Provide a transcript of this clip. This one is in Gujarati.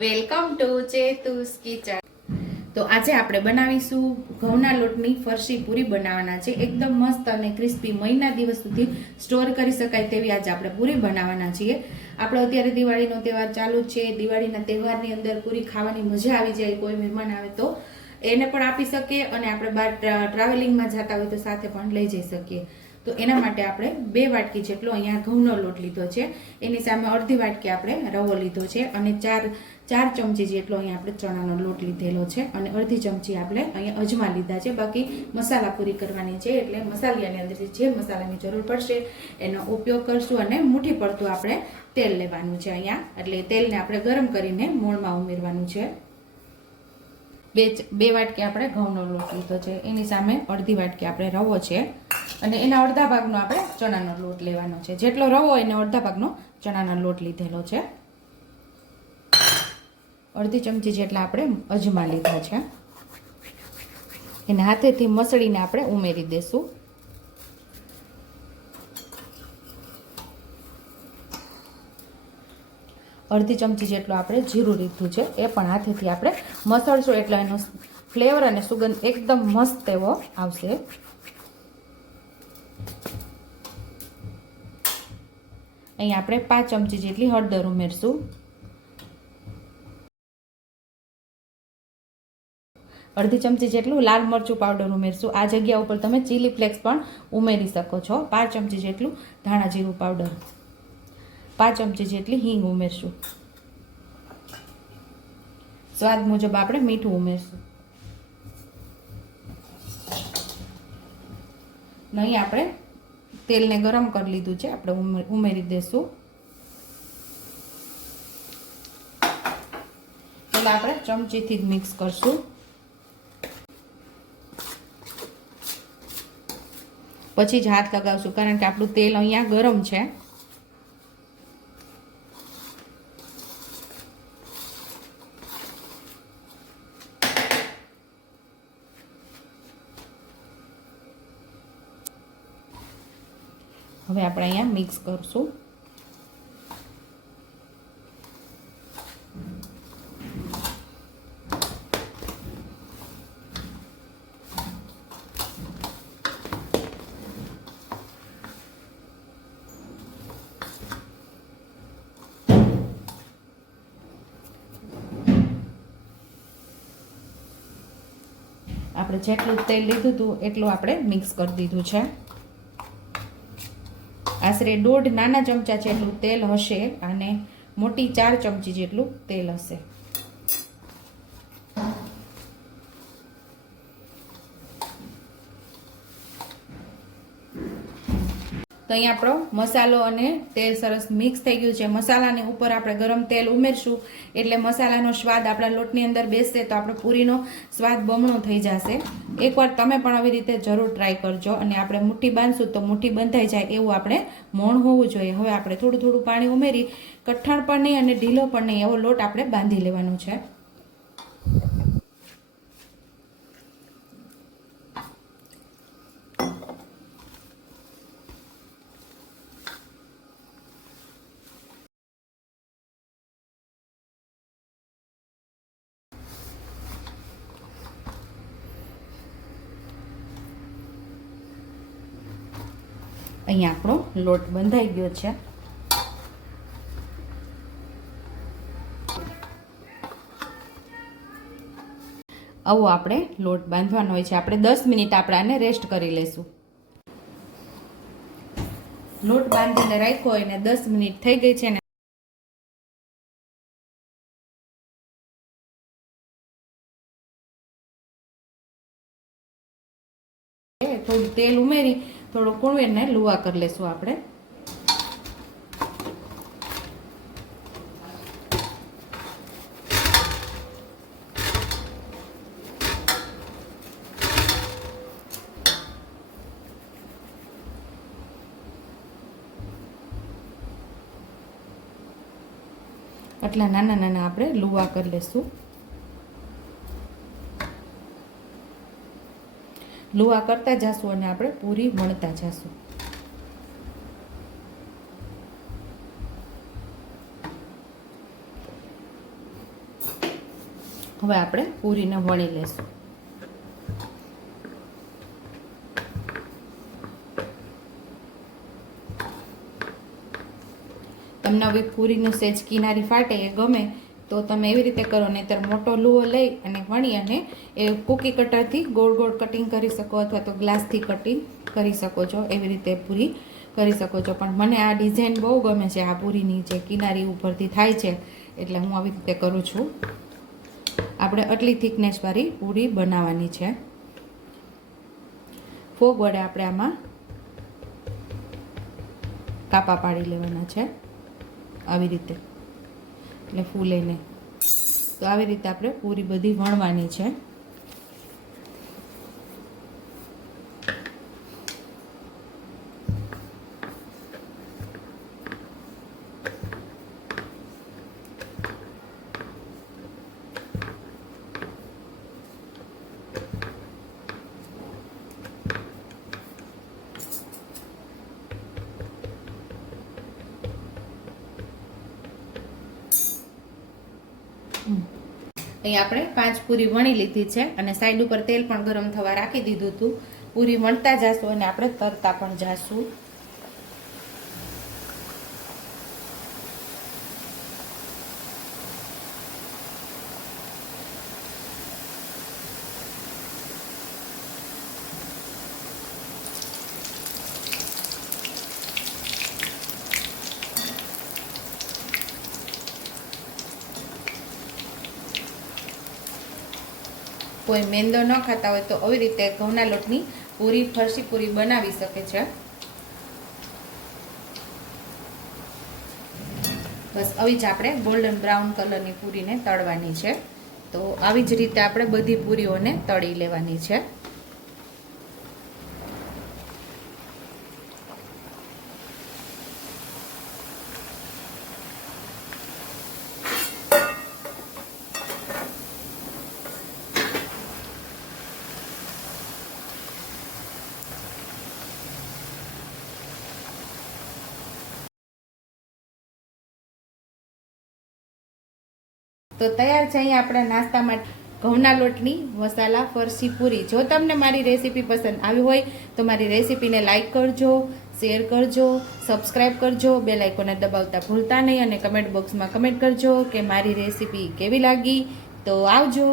Welcome to ચેતુસ kitchen. તો આજે આપણે બનાવીશું ઘઉંના લોટની ફરસી પૂરી બનાવવાના છે. એકદમ મસ્ત અને ક્રિસ્પી મહિના દિવસ સુધી સ્ટોર કરી શકાય તેવી આજે આપણે પૂરી બનાવવાના છીએ. આપણે અત્યારે દિવાળીનો તહેવાર ચાલુ છે. દિવાળીના તહેવારની અંદર પૂરી ખાવાની મજા આવી જાય, કોઈ મહેમાન આવે તો એને પણ આપી શકીએ અને આપણે બહાર ટ્રાવેલિંગમાં જતા હોય તો સાથે પણ લઈ જઈ શકીએ. તો એના માટે આપણે બે વાટકી જેટલો અહીંયા ઘઉંનો લોટ લીધો છે. એની સામે અડધી વાટકી આપણે રવો લીધો છે અને ચાર ચાર ચમચી જેટલો અહીંયા આપણે ચણાનો લોટ લીધેલો છે અને અડધી ચમચી આપણે અહીંયા અજમા લીધા છે. બાકી મસાલા પૂરી કરવાની છે એટલે મસાલિયાની અંદર જે મસાલાની જરૂર પડશે એનો ઉપયોગ કરશું અને મુઠ્ઠી પડતું આપણે તેલ લેવાનું છે અહીંયા. એટલે તેલને આપણે ગરમ કરીને મોણમાં ઉમેરવાનું છે. બે બે વાટકી આપણે ઘઉંનો લોટ લીધો છે. એની સામે અડધી વાટકી આપણે રવો છે અને એના અડધા ભાગનો આપણે ચણાનો લોટ લેવાનો છે. જેટલો રવો એને અડધા ભાગનો ચણાનો લોટ લીધેલો છે. અડધી ચમચી જેટલા આપણે અજમા લીધા છે. એને હાથેથી મસળીને આપણે ઉમેરી દેશું. અડધી ચમચી જેટલું આપણે જીરું લીધું છે, એ પણ હાથેથી આપણે મસળશું એટલે એનો ફ્લેવર અને સુગંધ એકદમ મસ્ત એવો આવશે. અહીં આપણે પાંચ ચમચી જેટલી હળદર ઉમેરશું. અડધી ચમચી જેટલું લાલ મરચું પાવડર ઉમેરશું. આ જગ્યા ઉપર તમે ચીલી ફ્લેક્સ પણ ઉમેરી શકો છો. પાંચ ચમચી જેટલું ધાણા જીરું પાવડર પાંચ ચમચી જેટલી હિંગ ઉમેરશું. સ્વાદ મુજબ આપણે મીઠું ઉમેરશું. નહીં, આપણે તેલને ગરમ કરી લીધું છે. આપણે ઉમે- ઉમેરી દેશું. પહેલાં આપણે ચમચીથી જ મિક્સ કરશું. પછી જ હાથ લગાવશું, કારણ કે આપણું તેલ અહીંયા ગરમ છે. હવે આપણે અહીંયા મિક્સ કરશું. આપણે જેટલું તેલ લીધું હતું, એટલું આપણે મિક્સ કરી દીધું છે. આશરે દોઢ નાના ચમચા જેટલું તેલ હશે અને મોટી ચાર ચમચી જેટલું તેલ હશે. તો અહીં આપણો મસાલો અને તેલ સરસ મિક્સ થઈ ગયું છે. મસાલાની ઉપર આપણે ગરમ તેલ ઉમેરશું. એટલે મસાલાનો સ્વાદ આપણા લોટની અંદર બેસશે તો આપણો પૂરીનો સ્વાદ બમણો થઈ જશે. એકવાર તમે પણ આવી રીતે જરૂર ટ્રાય કરજો અને આપણે મુઠ્ઠી બાંધશું તો મુઠ્ઠી બંધાઈ જાય એવું આપણે મોણ હોવું જોઈએ. હવે આપણે થોડું થોડું પાણી ઉમેરી, કઠણ પણ નહીં અને ઢીલો પણ નહીં એવો લોટ આપણે બાંધી લેવાનો છે. અહીંયા આપણો લોટ બંધાઈ ગયો છે. આવો આપણે લોટ બાંધવાનો હોય છે. આપણે દસ મિનિટ આપણે રેસ્ટ કરી લેશું લોટ બાંધીને રાખ્યો હોય ને દસ મિનિટ થઈ ગઈ છે ને થોડું તેલ ઉમેરી થોડું એને લુવા કરી લેશું આપણે. આટલા નાના નાના આપણે લુવા કરી લેશું. લુવા કરતા જાશું અને આપણે પૂરી વણતા જાશું. હવે આપણે પૂરીને વણી લેશું. તમને હવે પૂરીનું સેજ કિનારી ફાટે એ ગમે તો તમે એવી રીતે કરો, નહીંતર મોટો લુઓ લઈ અને વણી અને એ કૂકી કટરથી ગોળ ગોળ કટિંગ કરી શકો અથવા તો ગ્લાસથી કટિંગ કરી શકો છો, એવી રીતે પૂરી કરી શકો છો. પણ મને આ ડિઝાઇન બહુ ગમે છે, આ પૂરીની જે કિનારી ઉપરથી થાય છે, એટલે હું આવી રીતે કરું છું. આપણે આટલી થિકનેસવાળી પૂરી બનાવવાની છે. ફોગ વડે આપણે આમાં કાપા પાડી લેવાના છે, આવી રીતે. એટલે ફૂલે નહીં તો આવી રીતે આપણે પૂરી બધી વણવાની છે. અહીં આપણે પાંચ પૂરી વણી લીધી છે અને સાઈડ ઉપર તેલ પણ ગરમ થવા રાખી દીધું હતું. પૂરી વણતા જાશું અને આપણે તરતા પણ જાશું. કોઈ મેંદો ન ખાતા હોય તો આવી રીતે ઘઉંના લોટની પૂરી ફરસી પૂરી બનાવી શકે છે. બસ આવી જ આપણે ગોલ્ડન બ્રાઉન કલરની પૂરીને તળવાની છે. તો આવી જ રીતે આપણે બધી પૂરીઓને તળી લેવાની છે. તો તૈયાર છે અહીંયા આપણા નાસ્તા માટે ઘઉંના લોટની મસાલા, ફરસી પૂરી. જો તમને મારી રેસીપી પસંદ આવી હોય, તો મારી રેસીપીને લાઇક કરજો, શેર કરજો સબસ્ક્રાઈબ કરજો, બે લાઇકોને દબાવતા ભૂલતા નહીં અને કમેન્ટ બોક્સમાં કમેન્ટ કરજો કે મારી રેસીપી કેવી લાગી. તો આવજો.